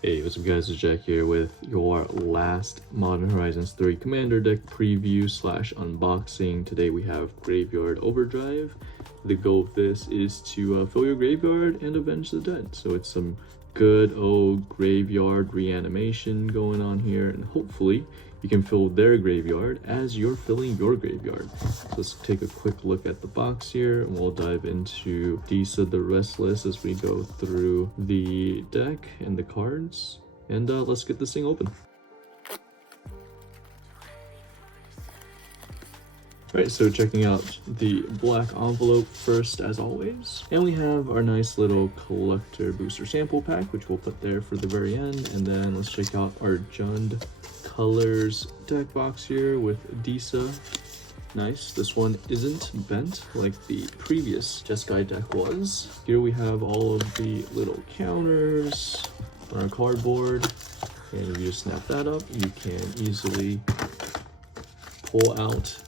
Hey, what's up guys, it's Jack here with your last Modern Horizons 3 Commander deck preview slash unboxing. Today we have Graveyard Overdrive. The goal of this is to fill your graveyard and avenge the dead. So it's some good old graveyard reanimation going on here, and hopefully you can fill their graveyard as you're filling your graveyard. So let's take a quick look at the box here, and we'll dive into Disa the Restless as we go through the deck and the cards. And let's get this thing open. Alright, so checking out the black envelope first, as always. And we have our nice little collector booster sample pack, which we'll put there for the very end. And then let's check out our Jund Colors deck box here with Disa. Nice. This one isn't bent like the previous Jeskai deck was. Here we have all of the little counters on our cardboard. And if you just snap that up, you can easily pull out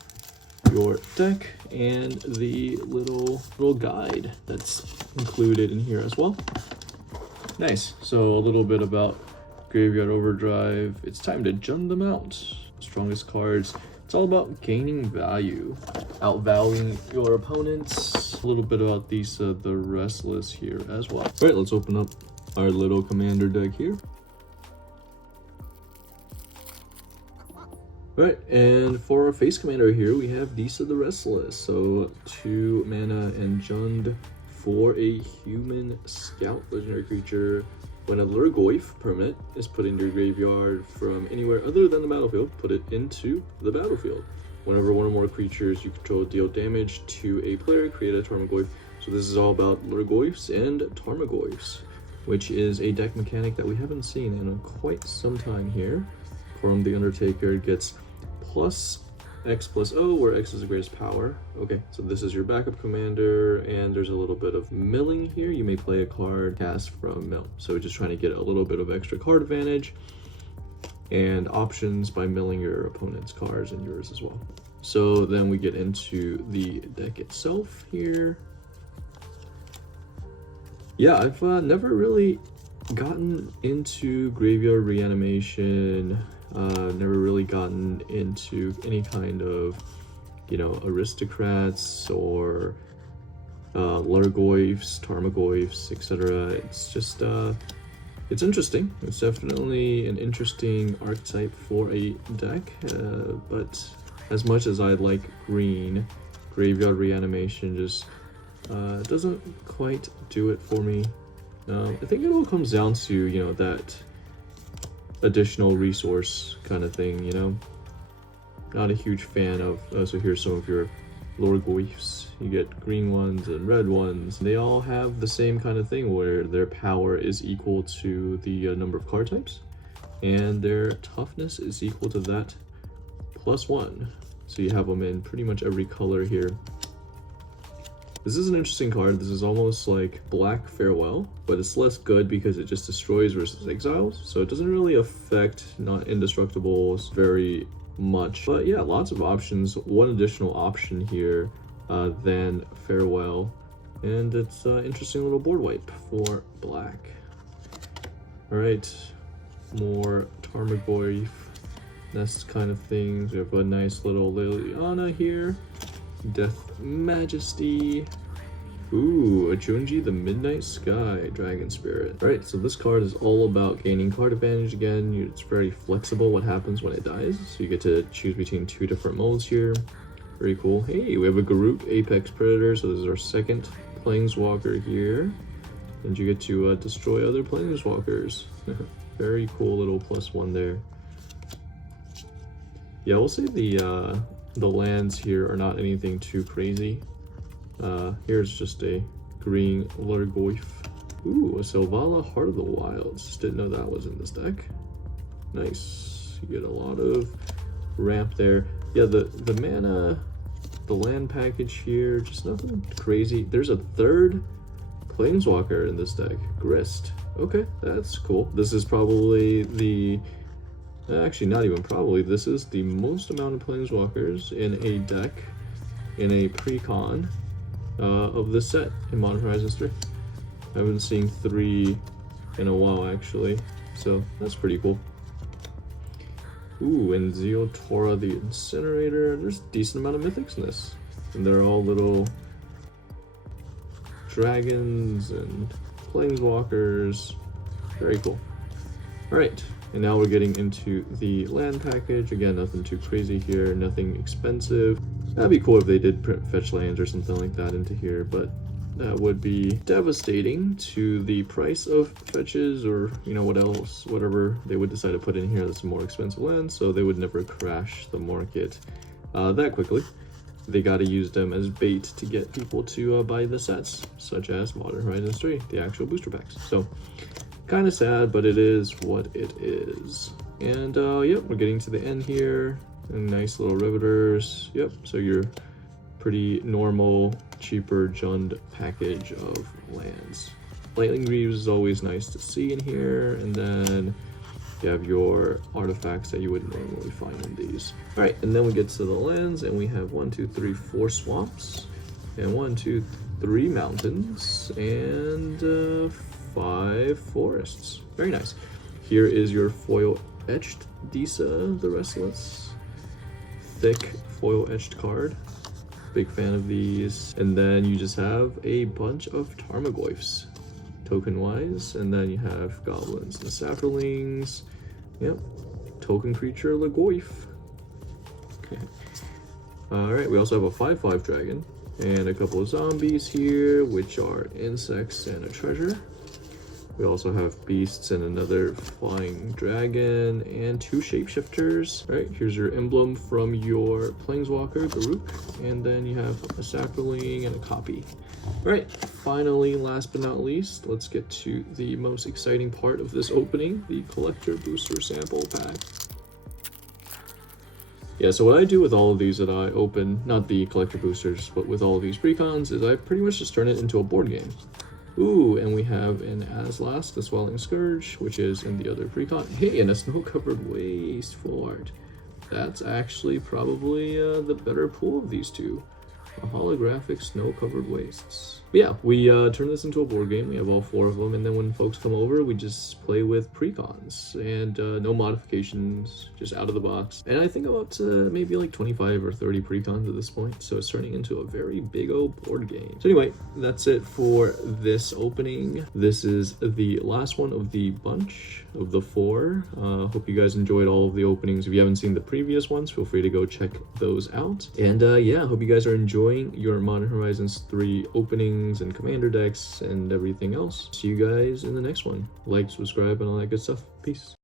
your deck and the little guide that's included in here as well. Nice. So a little bit about Graveyard Overdrive. It's time to jund them out. Strongest cards. It's all about gaining value, outvaluing your opponents. A little bit about these the Restless here as well. All right, let's open up our little commander deck here. Right, and for our face commander here, we have Disa the Restless. So 2 mana and Jund for a human scout legendary creature. When a Tarmogoyf permanent is put in your graveyard from anywhere other than the battlefield, put it into the battlefield. Whenever one or more creatures you control deal damage to a player, create a Tarmogoyf. So this is all about Tarmogoyfs and Tarmogoyfs, which is a deck mechanic that we haven't seen in quite some time here. From the Undertaker gets plus X plus O, where X is the greatest power. Okay, so this is your backup commander, and there's a little bit of milling here. You may play a card cast from mill. So just trying to get a little bit of extra card advantage and options by milling your opponent's cards and yours as well. So then we get into the deck itself here. Yeah, I've never really gotten into Graveyard Reanimation. Never really gotten into any kind of, you know, aristocrats or Tarmogoyfs, etc. It's just, it's interesting. It's definitely an interesting archetype for a deck, but as much as I like green, Graveyard Reanimation just doesn't quite do it for me. I think it all comes down to, you know, that additional resource kind of thing, you know. Not a huge fan of, so here's some of your Tarmogoyfs. You get green ones and red ones. They all have the same kind of thing where their power is equal to the number of card types, and their toughness is equal to that +1. So you have them in pretty much every color here. This is an interesting card. This is almost like Black Farewell, but it's less good because it just destroys versus exiles. So it doesn't really affect not indestructibles very much. But yeah, lots of options. One additional option here than Farewell. And it's an interesting little board wipe for black. All right, more Tarmogoyf nest kind of things. We have a nice little Liliana here. Death Majesty. Ooh, a Junji the Midnight Sky Dragon Spirit. Right, so this card is all about gaining card advantage again. It's very flexible what happens when it dies. So you get to choose between 2 different modes here. Very cool. Hey, we have a Garuk Apex Predator. So this is our second Planeswalker here. And you get to destroy other Planeswalkers. Very cool little +1 there. Yeah, we'll say the lands here are not anything too crazy. Here's just a green Tarmogoyf. Ooh, a Selvala Heart of the Wilds. Just didn't know that was in this deck. Nice. You get a lot of ramp there. Yeah, the mana, the land package here, just nothing crazy. There's a third Planeswalker in this deck, Grist. Okay, that's cool. This is probably the... Actually, not even probably. This is the most amount of Planeswalkers in a deck in a Precon of this set in Modern Horizons 3. I haven't seen 3 in a while, actually. so that's pretty cool. Ooh, and Zeotora the Incinerator. There's a decent amount of mythics in this. And they're all little dragons and planeswalkers. Very cool. Alright, and now we're getting into the land package. Again, nothing too crazy here, nothing expensive. That'd be cool if they did fetch lands or something like that into here, but that would be devastating to the price of fetches, or you know, whatever they would decide to put in here that's more expensive land, so they would never crash the market that quickly. They got to use them as bait to get people to buy the sets, such as Modern Horizons 3, the actual booster packs. So kind of sad, but it is what it is. And yep, we're getting to the end here. And nice little riveters. Yep, so your pretty normal, cheaper Jund package of lands. Lightning Greaves is always nice to see in here, and then you have your artifacts that you would normally find in these. All right, and then we get to the lands, and we have 1, 2, 3, 4 swamps, and 1, 2, 3 mountains, and 5 forests. Very nice. Here is your foil etched Disa the Restless. Thick foil etched card. Big fan of these. And then you just have a bunch of Tarmogoyfs, token wise, and then you have goblins and saprolings. Yep, token creature Lagoyf. Okay. Alright, we also have a 5/5 dragon and a couple of zombies here, which are insects and a treasure. We also have beasts and another flying dragon and 2 shapeshifters. All right, here's your emblem from your planeswalker, Garuk, and then you have a saproling and a copy. All right, finally, last but not least, let's get to the most exciting part of this opening, the collector booster sample pack. Yeah, so what I do with all of these that I open, not the collector boosters, but with all of these precons, is I pretty much just turn it into a board game. Ooh, and we have an Aslas, the Swelling Scourge, which is in the other precon. Hey, and a snow-covered waste full art. That's actually probably the better pool of these two. A holographic snow-covered wastes. But yeah, we turn this into a board game. We have all 4 of them, and then when folks come over, we just play with precons and no modifications, just out of the box. And I think about maybe like 25 or 30 precons at this point, so it's turning into a very big old board game. So anyway, that's it for this opening. This is the last one of the bunch of the 4. Hope you guys enjoyed all of the openings. If you haven't seen the previous ones, feel free to go check those out. And yeah, hope you guys are enjoying your Modern Horizons 3 openings and commander decks and everything else. See you guys in the next one. Like, subscribe, and all that good stuff. Peace.